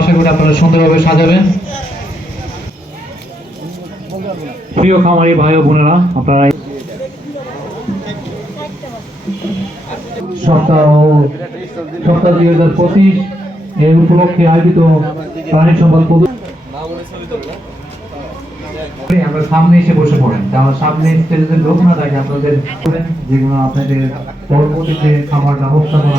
আশা করি আপনারা সুন্দরভাবে সাজাবেন। প্রিয় খামারি ভাই ও বোনেরা আপনারা সপ্তাহ সপ্তাহ দুই হাজার পঁচিশ এর উপলক্ষে আয়োজিত প্রাণী সম্পদ প্রদর্শনী। আমরা সামনে এসে বসে পড়েন। আমার সামনে লোক না থাকে আপনাদের যেগুলো আপনাদের পরবর্তীতে ব্যবস্থাপনা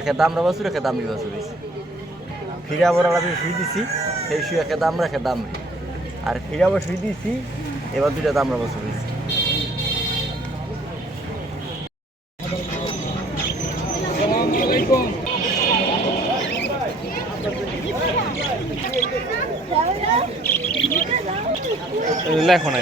একে দামরা বাছুর, একে দামরি বাছুর ফিরে আবার আলাদা শুয়ে দিছি, সেই শুয়ে একে দামরা একে দামরি আর ফিরে আবার শুয়ে দিছি, এবার দুইটা দামরা বাছুর হয়েছে লেখো না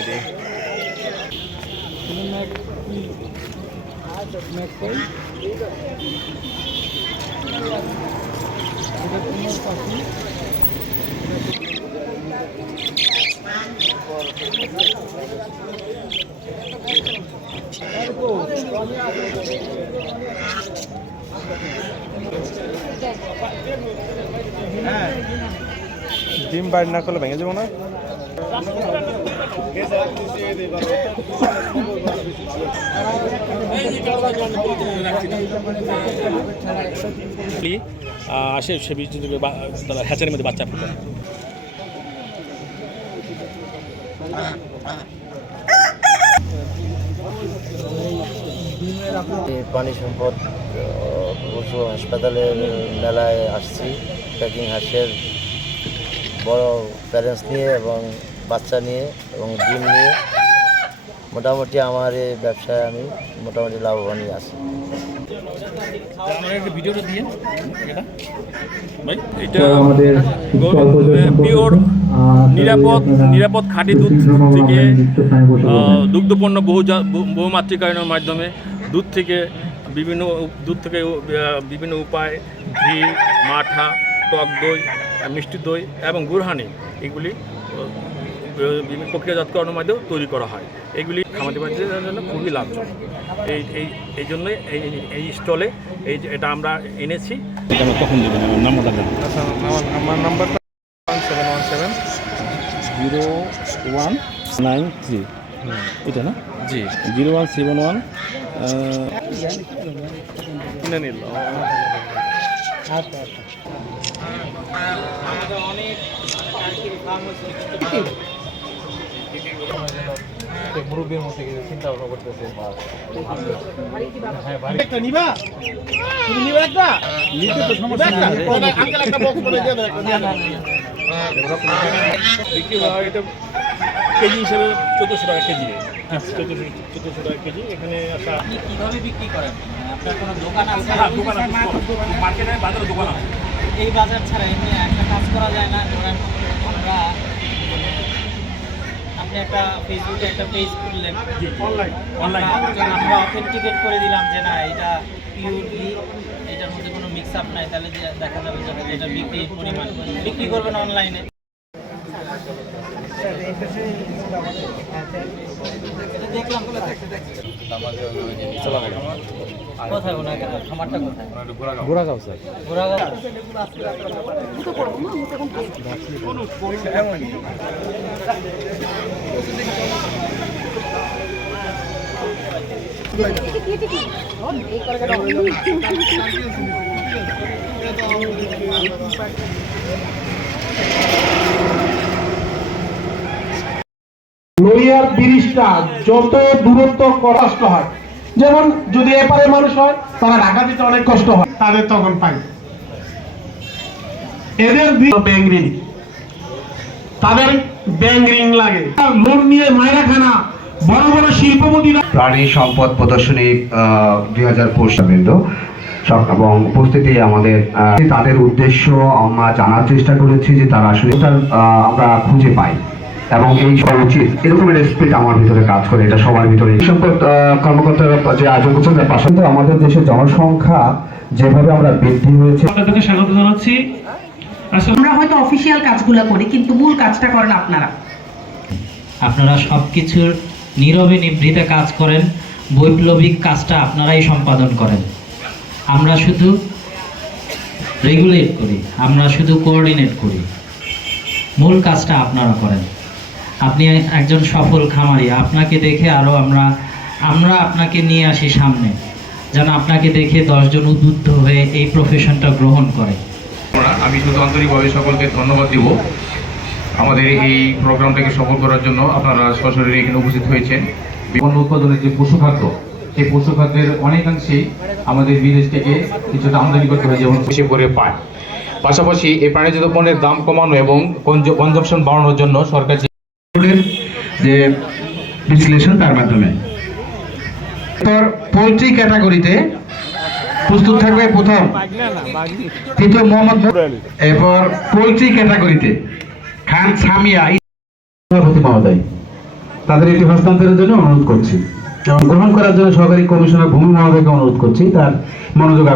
ডিম বাইর না করলে ভেঙে যাব না? আসে সে হ্যাচারের মধ্যে বাচ্চা ফুটে প্রাণী সম্পদ পশু হাসপাতালের মেলায় আসছি, প্যাকিং হাঁসের বড় প্যারেন্টস নিয়ে এবং বাচ্চা নিয়ে এবং ডিম নিয়ে মোটামুটি আমার এই ব্যবসায় আমি মোটামুটি লাভবানই আছি। আমরা একটা ভিডিওটা দিয়ে এটা। আমাদের পিওর নিরাপদ নিরাপদ খাঁটি দুধ থেকে দুগ্ধপণ্য বহু বহু- বহুমাত্রিকায়নের মাধ্যমে দুধ থেকে বিভিন্ন দুধ থেকে বিভিন্ন উপায় ঘি মাঠা টক দই মিষ্টি দই এবং গুড়হানি এগুলি প্রক্রিয়াজাতকরণের মাধ্যমে তৈরি করা হয়। এগুলি খামারি বাণিজ্যের জন্য খুবই লাভজনক। এই এই এই জন্যই এই এই- স্টলে এই এটা আমরা এনেছি। এটা কখন দেবেন আমার নাম্বারটা দেবেন আচ্ছা আমার নাম্বারটা one seven one seven. Zero one nine three. এটা না? জি। জিরো ওয়ান সেভেন ওয়ান কিনে নিল। মুরব্বীর মধ্যে চিন্তা ভাবনা করতেছে একটা নিবা? তুমি নিবা একটা? নিতে তো সমস্যা নেই। আঙ্কেল একটা বক্স করে দিয়ে দাও বিক্রি হয় এটা কেজি হিসেবে চোদ্দোশো টাকা কেজি। চোদ্দোশো চোদ্দোশো টাকা কেজি। এখানে একটা কীভাবে বিক্রি করেন? মানে আপনার কোনো দোকান আছে? হ্যাঁ, দোকান আছে। মার্কেটে বাজারে দোকান আছে। এই বাজার ছাড়া এমনি একটা কাজ করা যায় না? আপনি একটা ফেসবুকে একটা পেজ খুললেন। অনলাইন অনলাইন আমরা- অথেন্টিকেট করে দিলাম যে না এটা পিওরলি এটার মধ্যে কোনো মিক্স আপ নাই তাহলে দেখা যাবে যে এটা বিক্রির পরিমাণ। বিক্রি করবেন অনলাইনে দেখলাম। কোথায় ওনার খামারটা কোথায়? গোড়াগাঁও স্যার। ঘোরাগাঁও। লইয়ার ব্রিজটা যত দূরত্ব কষ্ট হয় যেমন যদি এপারে মানুষ হয় তারা ঢাকা দিতে অনেক কষ্ট হয়। তাদের তখন পাই। এদের ব্যাংক ঋণ। তাদের ব্যাংক ঋণ লাগে। লোন নিয়ে মায়েরা খানা বড় বড় শিল্পপতিরা প্রাণী সম্পদ প্রদর্শনী দুই হাজার পঁচিশ বৃন্দ এবং উপস্থিতি আমাদের তাদের উদ্দেশ্য আমরা জানার চেষ্টা করেছি যে তারা আসলে আহ, আমরা খুঁজে পাই। এবং এই সব উচিত। এরকম রেসপেক্ট আমার ভিতরে কাজ করে এটা সবার ভিতরে। সম্পদ কর্মকর্তারা যে আয়োজন করছেন তার পাশাপাশি আমাদের দেশের জনসংখ্যা যেভাবে আমরা বৃদ্ধি হয়েছে। আপনাদেরকে স্বাগত জানাচ্ছি। আমরা হয়তো অফিসিয়াল কাজগুলো করি কিন্তু মূল কাজটা করেন আপনারা। আপনারা সব কিছুর নীরবে নিভৃতে কাজ করেন বৈপ্লবিক কাজটা আপনারাই সম্পাদন করেন। আমরা শুধু রেগুলেট করি আমরা শুধু কোঅর্ডিনেট করি। মূল কাজটা আপনারা করেন। আপনি একজন সফল খামারি আপনাকে দেখে আরও আমরা আমরা আপনাকে নিয়ে আসি সামনে। যেন আপনাকে দেখে দশজন উদ্বুদ্ধ হয়ে এই প্রফেশনটা গ্রহণ করে। আমি শুধু আন্তরিকভাবে সকলকে ধন্যবাদ দিব। আমাদের এই প্রোগ্রামটাকে সফল করার জন্য আপনারা সশরীরে এখানে উপস্থিত হয়েছেন। পণ্য উৎপাদনের যে পশুখাদ্য সেই পশুখাদ্যের অনেকাংশেই আমাদের বিদেশ থেকে কিছুটা আমদানি করতে হয় যেমন বেশি করে পায়। পাশাপাশি এই প্রাণীজাত পণ্যের দাম কমানো এবং কনজাম্পশন বাড়ানোর জন্য সরকার যে যে বিশ্লেষণ তার মাধ্যমে। তোর পোলট্রি ক্যাটাগরিতে প্রস্তুত থাকবে প্রথম তৃতীয় মোহাম্মদ এরপর পোলট্রি ক্যাটাগরিতে খান সামিয়া সভাপতি মহোদয়। তাদের এটি হস্তান্তরের জন্য অনুরোধ করছি। এবং গ্রহণ করার জন্য সহকারী কমিশনার ভূমি মহোদয়কে অনুরোধ করছি। তার মনোযোগ